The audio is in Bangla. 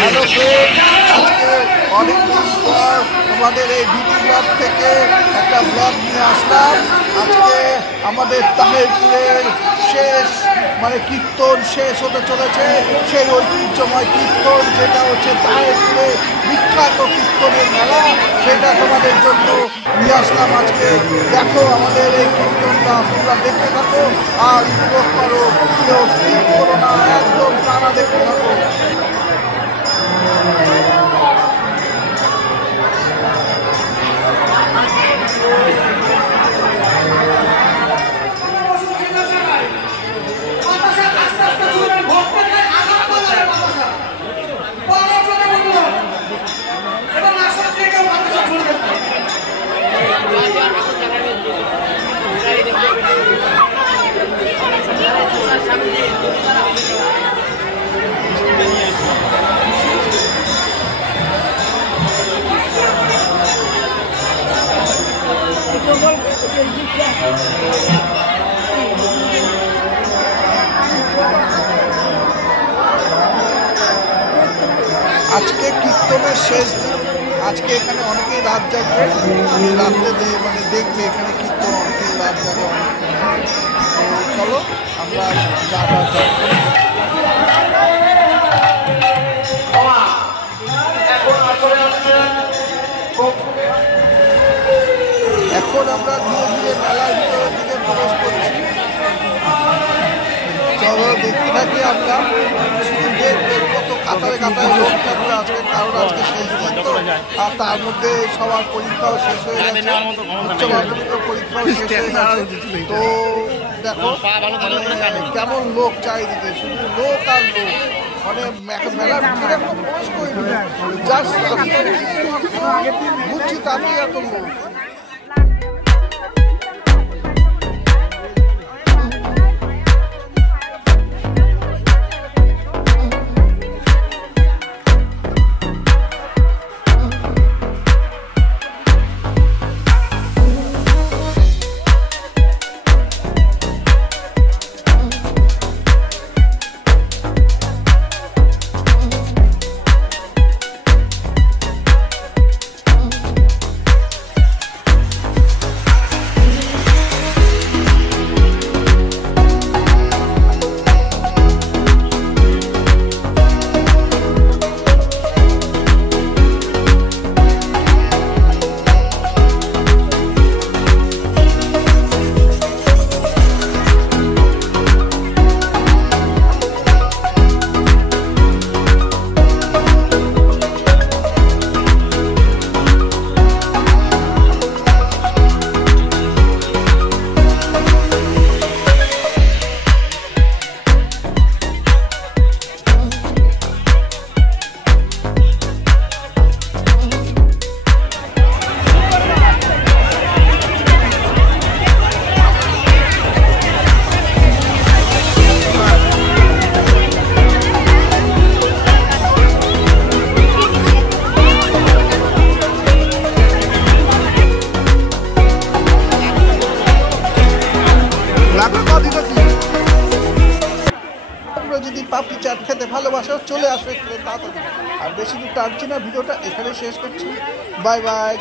হ্যালো ফ্রেন্ড, আজকে অনেকদিন পর আমাদের এই বিডি ব্লগ থেকে একটা ব্লগ নিয়ে আসলাম। আজকে আমাদের তাহেরপুরের শেষ কীর্তন শেষ হতে চলেছে। সেই ঐতিহ্যময় কীর্তন যেটা হচ্ছে তাহেরপুরের বিখ্যাত কীর্তনের মেলা, সেটা তোমাদের জন্য নিয়ে আসলাম আজকে। দেখো আমাদের এই কীর্তনটা, তোমরা দেখতে থাকো আর উপভোগ করো, কেউ স্কিপ করো না, একদম টানা দেখতে থাকো। আজকে কীর্তনের শেষ দিন। আজকে এখানে অনেকেই রাত জাগবে, রাত্রে দেখবে এখানে কীর্তন, অনেকেই রাত জাগে অনেক। তো চলো আমরা এখন আমরা ধীরে ধীরে মেলার ভিতরের দিকে প্রবেশ করছি। চলো দেখতে থাকি আমরা, শুধু দেখবে কত কাতারে কাতারে লোক থাকবে আজকে, কারণ আজকে শেষ দিন তো। আর তার মধ্যে সবার পরীক্ষাও শেষ হয়ে গেছে, উচ্চ মাধ্যমিকের পরীক্ষাও শেষ হয়ে গেছে। তো দেখো কেমন লোক চারিদিকে, শুধু লোক আর লোক। মেলার ভিতরে এখন প্রবেশ করিনি, জাস্ট বুঝছি তাতেই এত লোক। যদি পাপড়ি চাট খেতে ভালোবাসো চলে আসবে তাড়াতাড়ি। আর বেশি দূর টানছি না, ভিডিওটা এখানে শেষ করছি। Bye bye.